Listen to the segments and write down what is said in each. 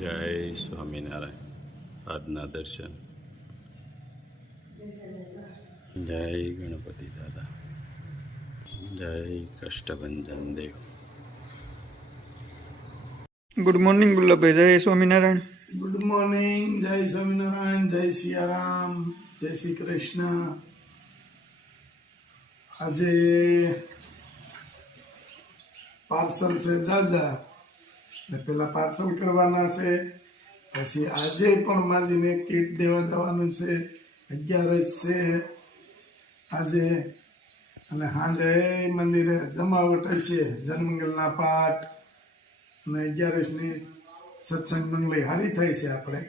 જય સ્વામિનારાયણ. આજના દર્શન. જય ગણપતિ દાદા. જય કષ્ટભંજન દેવ. Good morning Gullabhai. જય સ્વામિનારાયણ. Good morning. જય સ્વામિનારાયણ. જય સિયારામ. જય શ્રી કૃષ્ણ. આજે પાર્સલ છે જાજા ને પેલા પાર્સલ કરવાના છે. પછી આજે પણ માજીને કીટ દેવા જવાનું છે. 11 છે આજે. અને સાંજે મંદિરે જમાવટ હશે. જન્મંગલના પાઠ અને 11ની સત્સંગ મંગળી હારી થાય છે આપણે.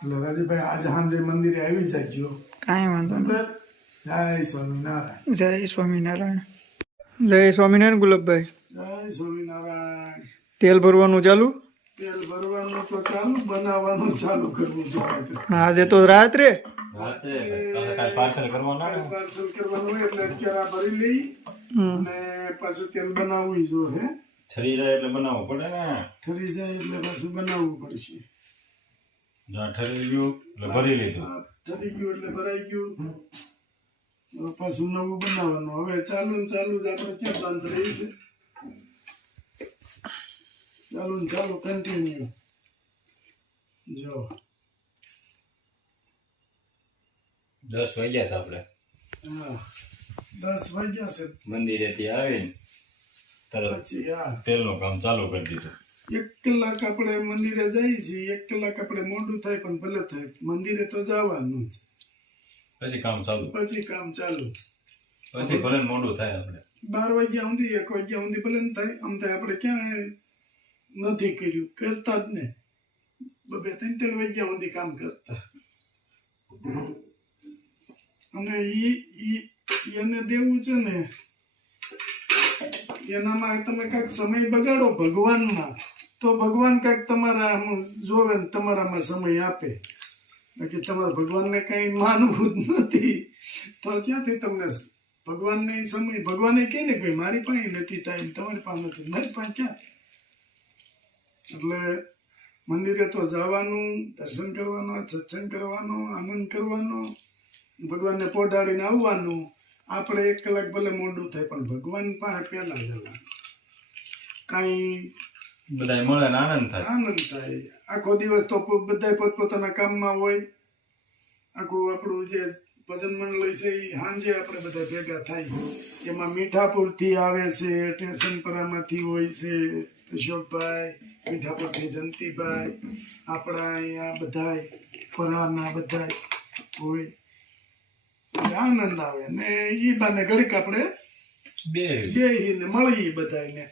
એટલે રાજુભાઈ આજે સાંજે મંદિરે આવી જાજો. કાંઈ વાંધો નહીં. જય સ્વામિનારાયણ. જય સ્વામિનારાયણ. જય સ્વામિનારાયણ ગુલાબભાઈ. જય સ્વામિનારાયણ. તેલ ભરવાનું ચાલુ. તેલ ભરવાનું તો ચાલુ, બનાવવાનું ચાલુ કરવું જોઈએ. આજે તો રાત્રે પાર્સલ કરવાનું પાર્સલ કરવાનું હોય એટલે અત્યારે ભરી લઈ અને પાછું તેલ બનાવવું જોઈએ. ઠરી જાય એટલે બનાવવું પડે ને. ઠરી જાય એટલે પાછું બનાવવું પડશે. ઠરી ગયું એટલે ભરી લીધું. ઠરી ગયું એટલે ભરાઈ ગયું. પાછું નવું બનાવવાનું. હવે ચાલુ ને ચાલુ જ આપણે ક્યાં બંધ રહી છે. ચાલુ ને ચાલુ કન્ટિન્યુ. જો 10 વાગ્યા છે આપણે. હા 10 વાગ્યા છે. મંદિરેથી આવીને તરત પછી હા તેલનું કામ ચાલુ કરી દીધું. 1 કલાક આપણે મંદિરે જઈએ છીએ. 1 કલાક આપણે મોડું થાય પણ ભલે થાય, મંદિરે તો જવાનું જ. પછી કામ ચાલુ. પછી કામ ચાલુ. પછી ભલે મોડું થાય આપણે 12 વાગ્યા સુધી 1 વાગ્યા સુધી ભલે થાય. આમ થાય આપણે ક્યાં નથી કર્યું, કરતા જ ને. 2-3 વાગ્યા સુધી કામ કરતા. અને એને દેવું છે ને, એનામાં તમે કાંઈક સમય બગાડો ભગવાનમાં, તો ભગવાન કાંઈક તમારા જોવે ને તમારામાં સમય આપે. બાકી તમારે ભગવાનને કઈ માનવું જ નથી તો ક્યાંથી તમને ભગવાનને સમય. ભગવાને કહે ને ભાઈ મારી પાસે નથી ટાઈમ, તમારી પાસે નથી, મારી પાસે ક્યાં. એટલે મંદિરે તો જવાનું, દર્શન કરવાનો, સત્સંગ કરવાનો, આનંદ કરવાનો, ભગવાનને પોઢાડીને આવવાનું. આપણે 1 કલાક ભલે મોડું થાય પણ ભગવાન પાસે પહેલા જવાનું. કાંઈ બધા મળે ને આનંદ થાય. આનંદ થાય. આખો દિવસ તો બધા પોતપોતાના કામમાં હોય. આખું આપણું જે ભજન મંડળી છે એ સાંજે આપણે બધા ભેગા થાય. એમાં મીઠાપુરથી આવે છે, ટેશનપરામાંથી હોય છે અશોકભાઈ, મીઠાપુરથી જંતીભાઈ, આપણા અહીંયા બધાય ફરારના બધાય હોય. આનંદ આવે ને એ બાને ઘડીક આપણે બેહીને મળીએ બધાને.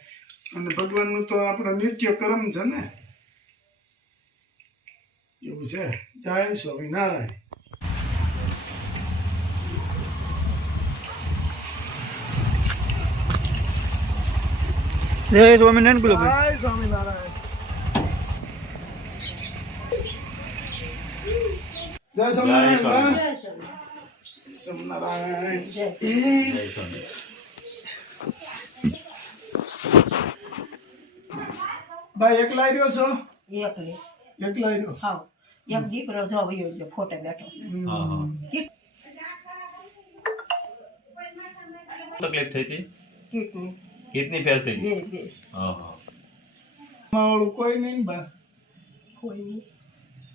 અને ભગવાનનું તો આપણો નિત્ય કર્મ છે ને, એવું છે. જય સ્વામિનારાયણ. જય સ્વામિનારાયણ ગુલાબભાઈ. જય સ્વામિનારાયણ. જય સ્વામિનારાયણ. સ્વામિનારાયણ. જય સ્વામી. ભાઈ એકલા રહ્યો છો? એકલી એકલા રહ્યો? હાવ એક દીકરો જો વયો ગયો ફોટે બેઠો. હા હા. તકલીફ થઈ હતી? કીટની કેટલી ફેલ થઈ હતી? બે હા હા. માવળું કોઈ નહીં બા. કોઈ નહીં.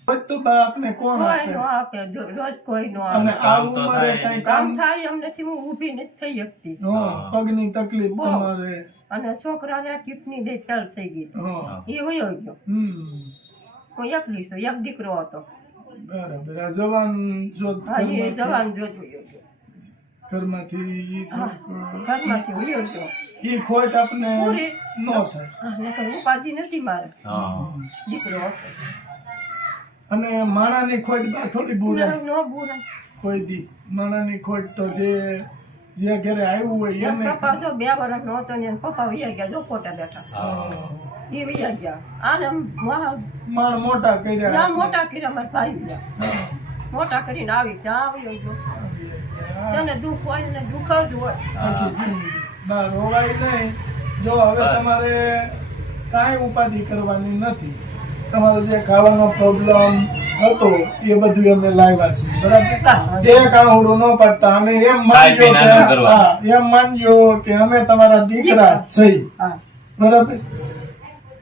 હોય તો બા આપને કોણ કોઈ આપે? નો આપે રોજ કોઈ નો અને આપે. આ કામ તો ઉંમરે થાય. કઈ કામ કામ થાય એમ નથી, હું ઊભી નથી થઈ શકતી. હા, પગની તકલીફ બહુ. તમારે. અને છોકરાને કિડની બે ફેલ થઈ ગઈ હતી. હા. એ વયો ગયો. કોઈ એકલી છે, એક દીકરો હતો. બરાબર. આ જવાન જો હા એ જવાન જોત વયો ગયો. ઘરમાંથી હા, ઘરમાંથી વયો ગયો. ઈ ખોટ આપને પૂરી. ન થાય. હા, નકર ઉપાધિ નથી મારે. હા. દીકરો હતો. અને માણાની ખોટ બા થોડી બુરાય. નો બુરા. કોઈ દી માણાની ખોટ તો જે ઘરે આવ્યું હોય એને. પપ્પા જો 2 વર્ષનો હતો ને એના પપ્પા વયા ગયા જો ફોટા બેઠા. એ વયા ગયા. આને માણ મોટા કર્યા. ત્યાં મોટા કર્યા મારા ભાઈ ગયા. હા. મોટા કરીને આવી ત્યાં આવ્યો ગયો. જેને દુઃખ હોય ને દુઃખ જ હોય. આખી જિંદગી બા રોવાય નહીં. જો હવે તમારે કાંઈ ઉપાધિ કરવાની નથી. તમારો જે ખાવાનો પ્રોબ્લેમ હતો એ બધું અમે લાવ્યા છે બરાબર એક આંગળું ન પાડતા અને એમ માનજો કે હા એમ માનજો કે અમે તમારા દીકરા જ છીએ હા બરાબર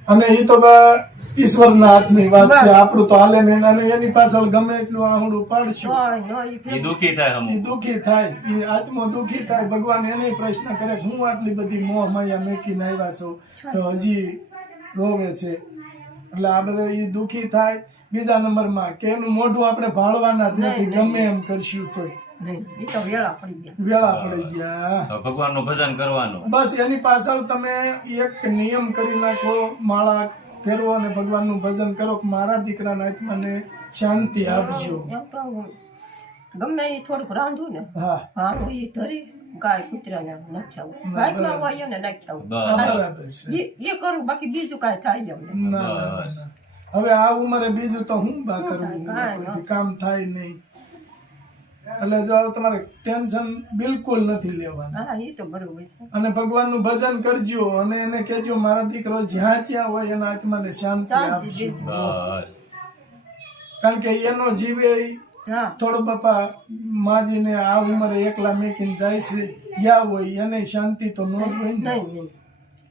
અને એ તો ઈશ્વરના હાથની વાત છે આપણું તો હાલે નહીં અને એની પાછળ ગમે એટલું આંગળું પાડશું એ દુઃખી થાય એ દુઃખી થાય એ આત્મા દુઃખી થાય ભગવાન એને પ્રશ્ન કરે કે હું આટલી બધી મોહ માયા મેકીને આવ્યા છું તો હજી રોવે છે એટલે આ બધા એ દુઃખી થાય બીજા નંબરમાં કે એનું મોઢું આપણે ભાળવાના જ નથી ગમે એમ કરશું તો નહીં એ તો વેળા પડી ગયા વેળા પડી ગયા ભગવાનનું ભજન કરવાનું બસ એની પાછળ તમે એક નિયમ કરી નાખો માળા ફેરવો અને ભગવાનનું ભજન કરો કે મારા દીકરાના આત્માને શાંતિ આપજો એમ તો ગમે એ થોડુંક રાંધું ને હા રાંધું એ ધરી ગાય કૂતરાને નાખ્યાવું ગાયમાં હોય એને નાખ્યાવું બરાબર છે એ કરું બાકી બીજું કાંઈ થાય જ અમને ના ના ના હવે આ ઉંમરે બીજું તો હું બા કરવું કામ થાય નહીં એટલે જો તમારે ટેન્શન બિલકુલ નથી લેવાનું હા એ તો બરોબર છે અને ભગવાનનું ભજન કરજો અને એને કહેજો મારા દીકરો જ્યાં ત્યાં હોય એના આત્માને શાંતિ આપજો કારણ કે એનો જીવ એ હા થોડો બાપા માજીને આ ઉંમરે એકલા મેકીને જાય છે ગયા હોય એને શાંતિ તો ન જ હોય ને નહીં નહીં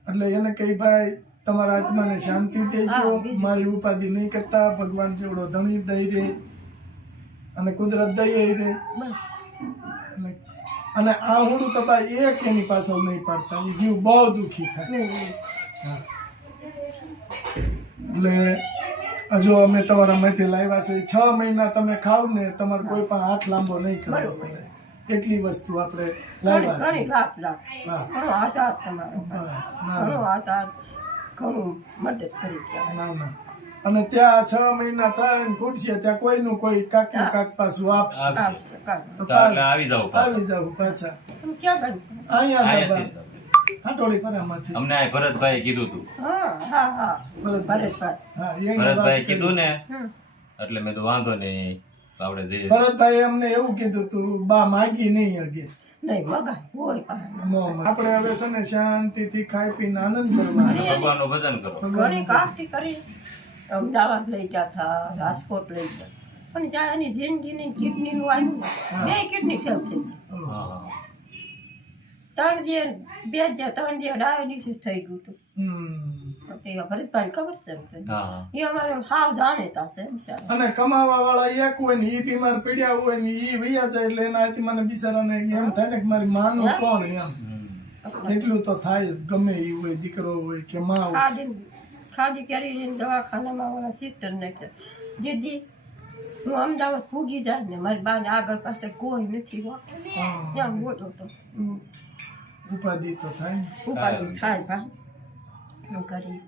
એટલે એને કહી ભાઈ તમારા આત્માને શાંતિ દેજો હા, બીજું. મારી ઉપાધિ નહીં કરતા ભગવાન જેવડો ધણી દઈ રે અને કુદરત દઈ રે બસ અને આ હુડું તો ભાઈ એક એની પાછળ નહીં પાડતા એ જીવ બહુ દુઃખી થાય નહીં નહીં એટલે હજુ અમે તમારા માટે લાવ્યા છે 6 મહિના તમે ખાવ ને તમારે કોઈ પણ હાથ લાંબો નહીં કરવો પડે એટલી વસ્તુ આપણે લાવ્યા છે ઘણી લાખ લાખ હા ઘણો આધાર તમારો હા, ના ઘણો ના, આધાર ઘણું મદદ કરી ગયા ના ના અને ત્યાં 6 મહિના થાય ને ખૂટશે ત્યાં કોઈનું કોઈ કાકનું કાક પાછું આપશે આવશે કાંઈ તો એટલે આવી જાવ આવી જાવ પાછા તમે ક્યાં ગઈ અહીંયા અહીંયાથી બાબા જ. હાટોડી પરામાંથી અમને આ ભરતભાઈ કીધું તું હા હા હા ભરતભાઈ હા એની વાત ભરતભાઈ કરી. કીધું ને હમ. એટલે મેં તો વાંધો નહીં આપણે જઈએ ભરતભાઈ અમને એવું કીધું તું બા માગી નહીં અગે નહીં મગાય હોય પાસે નો આપણે હવે છે ને શાંતિથી ખાઈ પીને આનંદ કરવાનો ભગવાનનું ભજન કરો ઘણી કાસ્ટી કરી અમદાવાદ લઈ ગયા હતા રાજકોટ લઈ ગયા પણ જ્યારે એની જિંદગીની કિડનીનું આવ્યું ને 2 કિડની ફેલ થઈ ગઈ હા હા 3 ડાયાલિસિસ થઈ ગયું હતું એ ભરતભાઈ ખબર છે ને તને? હા એ અમારે હાવ જાણીતા છે બિચારા. અને કમાવા વાળા એક હોય ને ઈ બીમાર પડ્યા હોય ને ઈ વૈયા જાય એટલે એના હાથી મને બિચારાને એમ થાય ને કે મારી માનું કોણ એમ એટલું તો થાય જ ગમે ઈ હોય દીકરો હોય કે માં હોય ખાધી કરીને દવાખાનામાં ઓલા સિસ્ટર ને કે દીદી હું અમદાવાદ પૂગી જાય ને મારી બાને આગળ પાસે કોઈ નથી હો હા, એમ મોટો તો ઉપાધિ તો થાય ને ઉપાધિ થાય ભાઈ શું કરી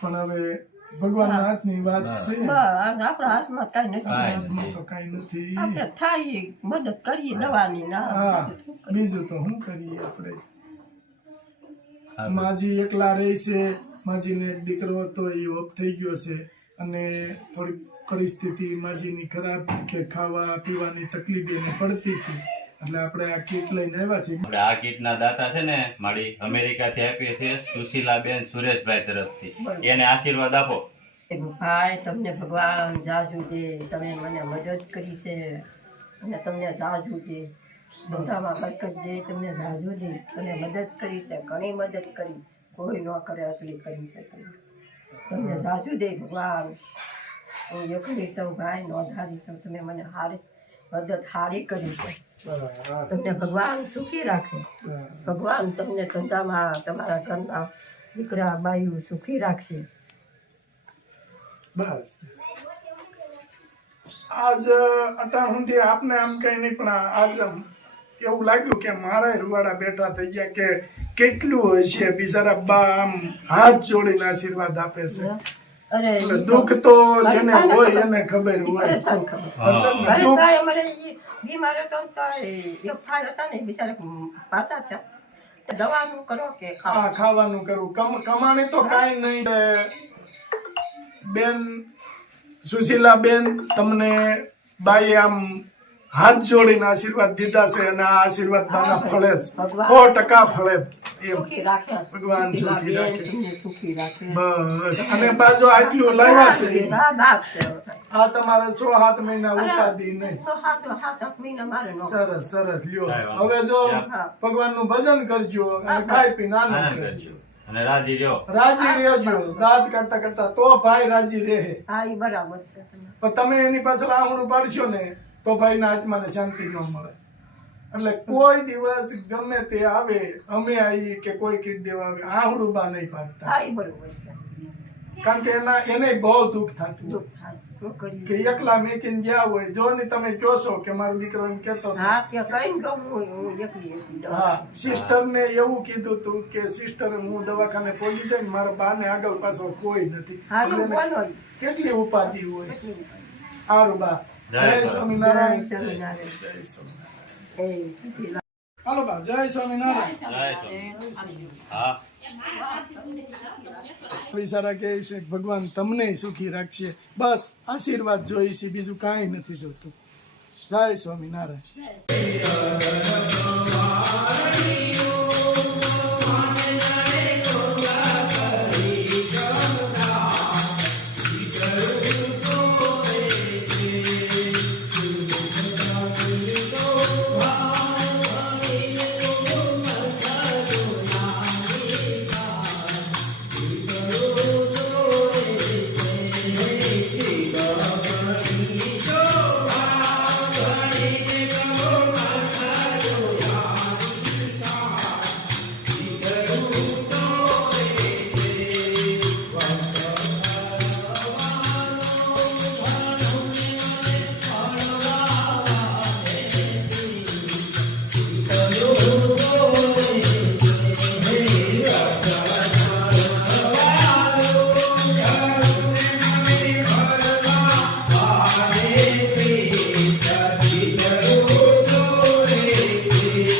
પણ હવે ભગવાનના હાથની વાત છે બસ આપણા હાથમાં કાંઈ નથી કાંઈ હાથમાં તો કાંઈ નથી આપણે થાય મદદ કરીએ દવાની ના હા બીજું શું કરીએ? બીજું તો શું કરીએ આપણે માજી એકલા રહી છે માજીને એક દીકરો હતો એ ઓફ થઈ ગયો છે અને થોડીક પરિસ્થિતિ માજીની ખરાબ કે ખાવા પીવાની તકલીફ એને પડતી હતી એટલે આપણે આ કીટ લઈને આવ્યા છીએ આપણે આ કીટના દાતા છે ને મારી અમેરિકાથી આપીએ છીએ સુશીલાબેન સુરેશભાઈ તરફથી એને આશીર્વાદ આપો ભાઈ તમને ભગવાન જાજુ દે તમે મને મદદ કરી છે અને તમને જાજુ દે ધંધામાં બરકત દે તમને જાજુ દે અને મદદ કરી છે ઘણી મદદ કરી કોઈ ન કરે એટલી કરી છે તમને જાજુ દે ભગવાન હું એકલી સૌ ભાઈ નોંધારી સૌ તમે મને હારી મદદ હારી કરી છે તમને ભગવાન સુખી રાખે ભગવાન તમને ધંધામાં તમારા ઘરના દીકરા બાયું સુખી રાખશે બસ આજ અટાણ સુધી આપને આમ કઈ નહીં પણ આજ એવું લાગ્યું કે મારા રૂવાડા બેઠા થઈ ગયા કે કેટલું હશે બિચારા બા આમ હાથ જોડીને આશીર્વાદ આપે છે અરે એટલે દુઃખ તો જેને હોય એને ખબર હોય એટલે જ ને દુઃખ બીમાર હતો તો એક ભાઈ હતા ને બિચારા પાસા છે દવાનું કરો કે ખાઓ આ ખાવાનું કરવું કમાણી તો કાંઈ નહીં બેન સુશીલા બેન તમને બાઈ આમ હાથ જોડીને આશીર્વાદ દીધા છે અને આ આશીર્વાદ બાના ફળે છે. ભગવાન 100% ફળે એમ. સુખી રાખે ભગવાન સુખી બેન રાખે. તમને સુખી રાખે બસ અને પાછો આટલું લાવ્યા છે બાપ છે આ તમારે 6-7 મહિના ઉપાધિ નહીં. તો હાથ મહિના મારે નો સરસ સરસ લ્યો. કાંઈ વાંધો હવે જો હા. ભગવાનનું ભજન કરજો અને ખાઈ પીને આનંદ આનંદ કરજો. કરજો અને રાજી રહ્યો. રાજી રહેજો. દાંત કાઢતા કાઢતા તો ભાઈ રાજી રહે. હા એ બરાબર છે પણ તમે એની પાછળ આંગળું પાડશો ને તો ભાઈના આત્માને શાંતિ ન મળે. એટલે કોઈ દિવસ ગમે તે આવે, અમે આવીએ કે કોઈ કીટ દેવા આવે, આંગળું બા નહીં પાડતા. હા એ બરોબર છે કારણ કે એને બહુ દુઃખ થતું હોય. દુઃખ થાય શું કરીએ? કે એકલા મેકીને ગયા હોય. જો ને તમે કહો છો કે મારો દીકરો એમ કહેતો હતો. હા કે કઈ ગમું હોય હું એકલી હા, સિસ્ટરને એવું કીધું તું કે સિસ્ટર હું દવાખાને પહોંચી જાય ને મારા બાને આગળ પાછળ કોઈ નથી. હા તો એટલે બોલો કેટલી ઉપાધિ હોય. સારું બા. જય જય સ્વામિનારાયણ. જય સ્વામિનારાયણ. જય સ્વામિનારાયણ. એ સુખી રાખે. હાલો બા, જય સ્વામિનારાયણ. જય સ્વામિનારાયણ. હા વિચારા કે છે કે ભગવાન તમને સુખી રાખશે. બસ આશીર્વાદ જોઈએ છે, બીજું કાંઈ નથી જોતું. જય સ્વામિનારાયણ.